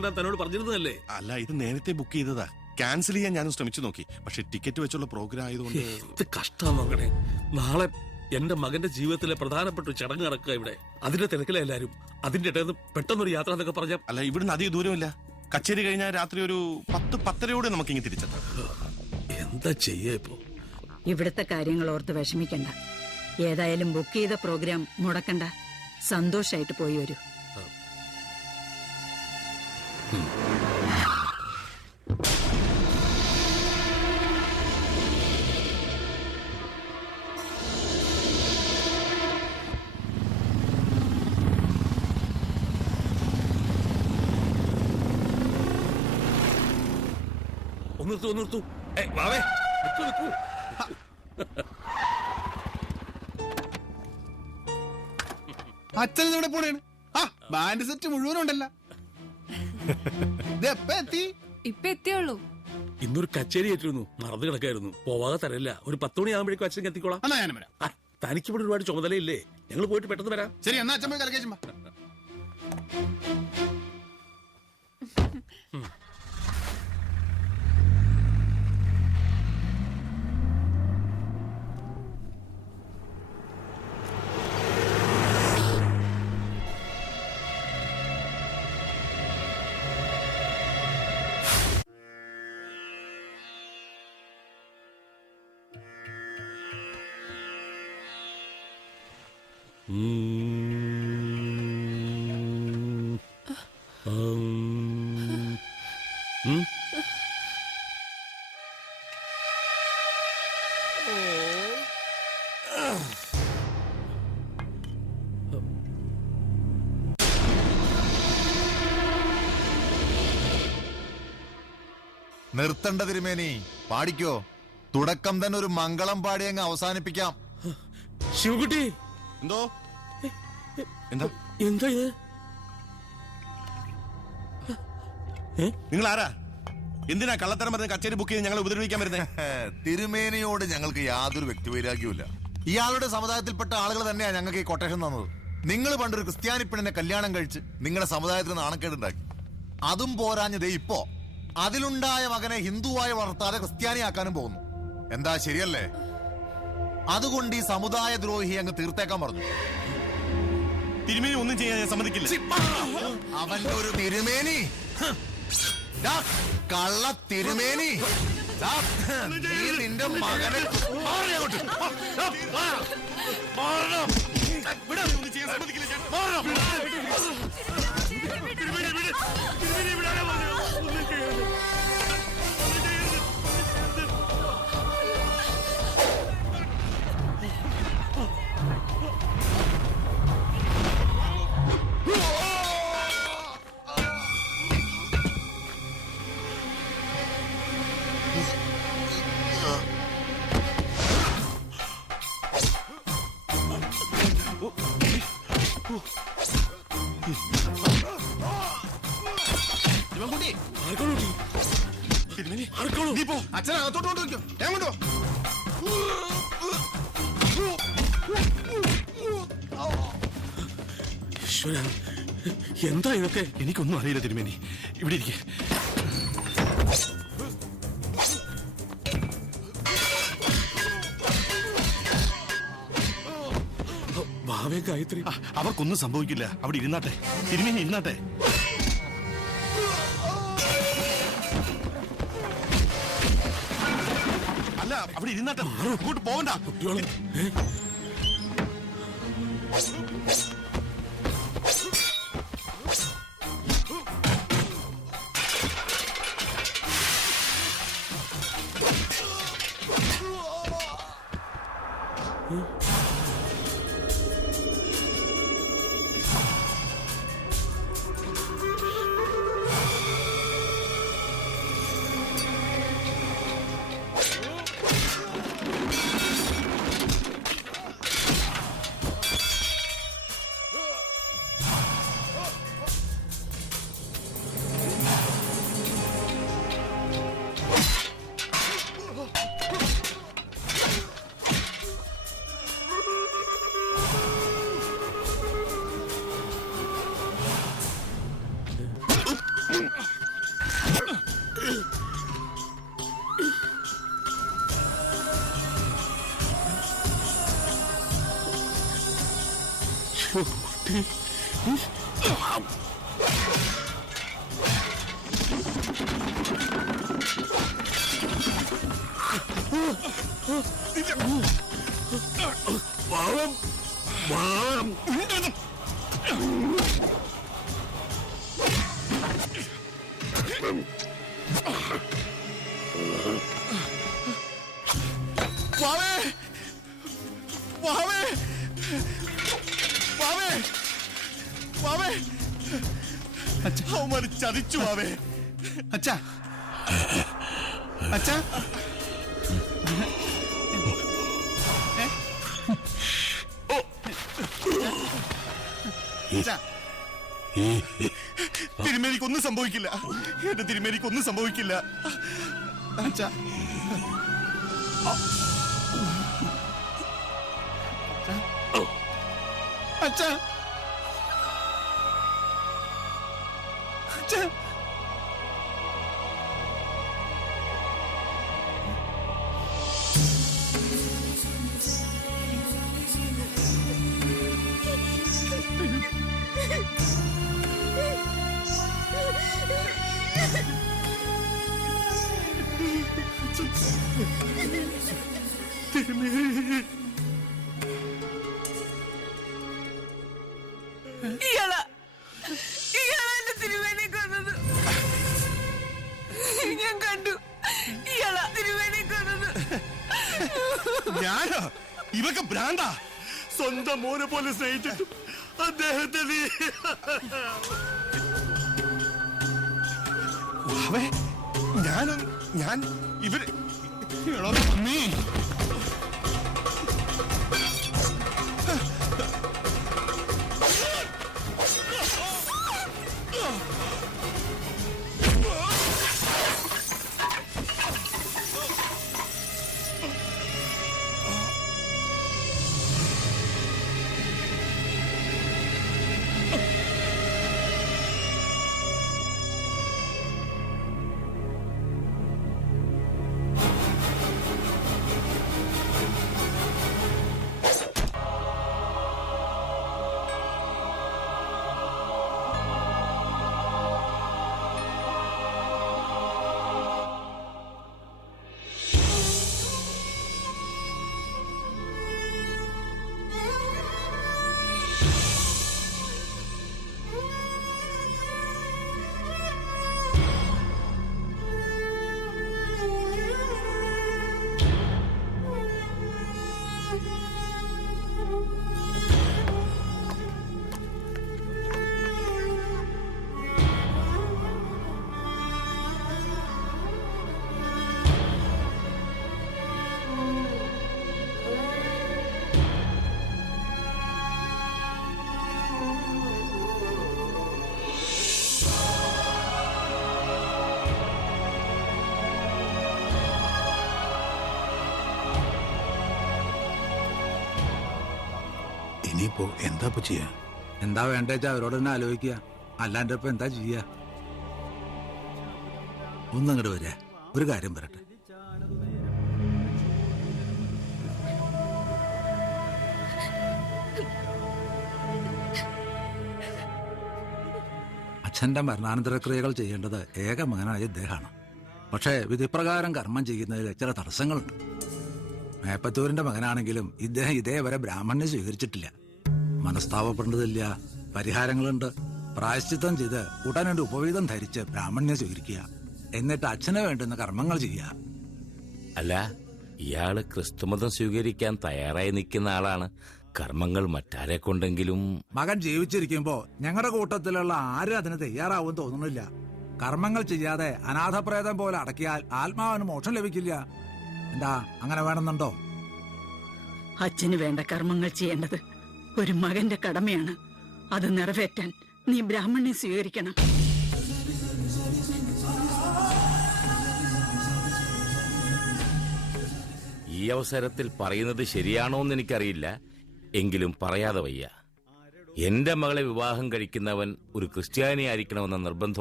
തന്നോട് പറഞ്ഞിരുന്നതല്ലേ? അല്ല, ഇത് നേരത്തെ ബുക്ക് ചെയ്തതാ. ക്യാൻസൽ ചെയ്യാൻ ഞാനും ശ്രമിച്ചു നോക്കി. പക്ഷെ ടിക്കറ്റ് വെച്ചുള്ള പ്രോഗ്രാം ആയതുകൊണ്ട് ഇത് കഷ്ടം നോക്കണേ. നാളെ എന്റെ മകന്റെ ജീവിതത്തിലെ പ്രധാനപ്പെട്ട ഒരു ചടങ്ങ് നടക്കുക ഇവിടെ. അതിന്റെ തിരക്കിലെ എല്ലാരും. അതിന്റെ ഇടയിൽ പെട്ടെന്നൊരു യാത്ര എന്നൊക്കെ പറഞ്ഞ അല്ല, ഇവിടുന്ന് അധികം ദൂരമില്ല. കച്ചേരി കഴിഞ്ഞാൽ രാത്രി ഒരു 10-10:30 നമുക്ക് ഇങ്ങനെ തിരിച്ചെത്താം. എന്താ ചെയ്യാ ഇപ്പോ? ഇവിടുത്തെ കാര്യങ്ങൾ ഓർത്ത് വിഷമിക്കണ്ട. ഏതായാലും ബുക്ക് ചെയ്ത പ്രോഗ്രാം മുടക്കണ്ട. സന്തോഷായിട്ട് പോയി വരൂ. നിർത്തൂ. വാവേ, നിൽക്കൂ. അച്ഛൻ ഇവിടെ പോണേണ്. ആ ബാൻഡ് സെറ്റ് മുഴുവനുണ്ടല്ല. ഇപ്പൊ എത്തിയുള്ളൂ. ഇന്നൊരു കച്ചേരി ഏറ്റിരുന്നു, മറന്നു കിടക്കായിരുന്നു. പോവാതെ തരല്ല. ഒരു 10 മണിയാകുമ്പോഴേക്കും അച്ഛൻ എത്തിക്കോളാം. എന്നാ ഞാനും വരാം. തനിക്ക് ഇവിടെ ഒരുപാട് ചുമതലയില്ലേ? ഞങ്ങൾ പോയിട്ട് പെട്ടെന്ന് വരാം. ശരി, എന്നാ അച്ഛൻ പോയി കലക്കേശുമ്പോ. നിർത്തണ്ട തിരുമേനി, പാടിക്കോ. തുടക്കം തന്നെ ഒരു മംഗളം പാടി അങ്ങ് അവസാനിപ്പിക്കാം. ശിവകുട്ടി, എന്താ എന്താ ഇത്? നിങ്ങൾ ആരാ? എന്തിനാ കള്ളത്തരം പറഞ്ഞ കച്ചേരി ബുക്ക് ചെയ്ത് ഞങ്ങളെ ഉപദ്രവിക്കാൻ വരുന്നേ? തിരുമേനിയോട് ഞങ്ങൾക്ക് യാതൊരു വ്യക്തിവൈരാഗ്യവുമില്ല. ഇയാളുടെ സമുദായത്തിൽപ്പെട്ട ആളുകൾ തന്നെയാണ് ഞങ്ങൾക്ക് ഈ കൊട്ടേഷൻ തന്നത്. നിങ്ങൾ പണ്ടൊരു ക്രിസ്ത്യാനി പെണ്ണിനെ കല്യാണം കഴിച്ച് നിങ്ങളുടെ സമുദായത്തിന് നാണക്കേടുണ്ടാക്കി. അതും പോരാഞ്ഞതേ ഇപ്പോ അതിലുണ്ടായ മകനെ ഹിന്ദുവായി വളർത്താതെ ക്രിസ്ത്യാനിയാക്കാനും പോകുന്നു. എന്താ, ശരിയല്ലേ? അതുകൊണ്ട് ഈ സമുദായ ദ്രോഹി അങ്ങ് തീർത്തേക്കാൻ പറഞ്ഞു. തിരുമേനി ഒന്നും ചെയ്യാൻ ഞാൻ സമ്മതിക്കില്ല. അവന്റെ ഒരു തിരുമേനി, കള്ള തിരുമേനി, നീ നിന്റെ മകനെ അച്ഛനകത്തോട്ട് കൊണ്ടുവയ്ക്കോ. ഞാൻ കൊണ്ടുപോ. എന്താ ഇതൊക്കെ? എനിക്കൊന്നും അറിയില്ല തിരുമേനി. ഇവിടെ ഇരിക്കെ. ഭാവേ ഗായത്രി, അവർക്കൊന്നും സംഭവിക്കില്ല. അവിടെ ഇരുന്നാട്ടെ തിരുമേനി, ഇരുന്നാട്ടെ. അല്ല, അവിടെ ഇരുന്നാട്ടെ. ഇങ്ങോട്ട് പോവണ്ട. കുട്ടിയോളെ വാവേ വാവേ വാവേ വാവേ അവന്മാര് ചതിച്ചു വാവേ. അച്ഛാ അച്ഛാ അച്ഛാ തിരുമേനിക്കൊന്നും സംഭവിക്കില്ല. എന്റെ തിരുമേനിക്കൊന്നും സംഭവിക്കില്ല. അച്ഛാ അച്ഛാ അച്ഛാ ഇയാളെന്റെ തിരുവേനെ കൊന്നത് ഞാൻ കണ്ടു. ഇയാളാ തിരുവേനെ കൊന്നത്. ഞാനോ? ഇവക്ക് ഭ്രാന്താ. സ്വന്തം മോനെ പോലെ സ്നേഹിച്ചിട്ടും അദ്ദേഹത്തെ ഞാൻ ഇവര് നീ ഇനിയിപ്പോ എന്താ ചെയ്യാ? എന്താ വേണ്ടേച്ചാ അവരോട് തന്നെ ആലോചിക്കുക. അല്ലാണ്ട് ഇപ്പൊ എന്താ ചെയ്യാ? ഒന്നങ്ങോട്ട് വരാ, ഒരു കാര്യം പറയട്ടെ. അച്ഛന്റെ മരണാനന്തര ക്രിയകൾ ചെയ്യേണ്ടത് ഏക മകനായ ഇദ്ദേഹമാണ്. പക്ഷേ വിധിപ്രകാരം കർമ്മം ചെയ്യുന്നതിൽ ചില തടസ്സങ്ങളുണ്ട്. മേപ്പത്തൂരിന്റെ മകനാണെങ്കിലും ഇദ്ദേഹം ഇതേവരെ ബ്രാഹ്മണ്യം സ്വീകരിച്ചിട്ടില്ല. മനസ്താപപ്പെടേണ്ടതില്ല, പരിഹാരങ്ങളുണ്ട്. പ്രായശ്ചിത്തം ചെയ്ത് ഉടനൊരു ഉപവീതം ധരിച്ച് ബ്രാഹ്മണ്യം സ്വീകരിക്കുക, എന്നിട്ട് അച്ഛന് വേണ്ടുന്ന കർമ്മങ്ങൾ ചെയ്യുക. അല്ല, ഇയാള് ക്രിസ്തുമതം സ്വീകരിക്കാൻ തയ്യാറായി നിൽക്കുന്ന ആളാണ്. കർമ്മങ്ങൾ മറ്റാരെ കൊണ്ടെങ്കിലും. മകൻ ജീവിച്ചിരിക്കുമ്പോ ഞങ്ങളുടെ കൂട്ടത്തിലുള്ള ആരും അതിന് തയ്യാറാവും തോന്നുന്നില്ല. കർമ്മങ്ങൾ ചെയ്യാതെ അനാഥപ്രേതം പോലെ അടക്കിയാൽ ആത്മാവിന് മോക്ഷം ലഭിക്കില്ല. എന്താ, അങ്ങനെ വേണമെന്നുണ്ടോ? അച്ഛന് വേണ്ട കർമ്മങ്ങൾ ചെയ്യേണ്ടത് ഒരു മകന്റെ കടമയാണ്. അത് നിറവേറ്റാൻ നീ ബ്രാഹ്മണ്യം സ്വീകരിക്കണം. ഈ അവസരത്തിൽ പറയുന്നത് ശരിയാണോന്ന് എനിക്കറിയില്ല, എങ്കിലും പറയാതെ വയ്യ. എന്റെ മകളെ വിവാഹം കഴിക്കുന്നവൻ ഒരു ക്രിസ്ത്യാനി ആയിരിക്കണമെന്ന നിർബന്ധം